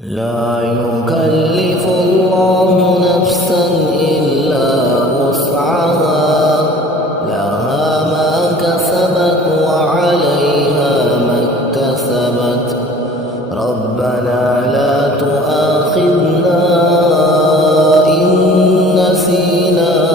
لا يكلف الله نفسا إلا وسعها، لها ما كسبت وعليها ما اكتسبت. ربنا لا تؤاخذنا إن نسينا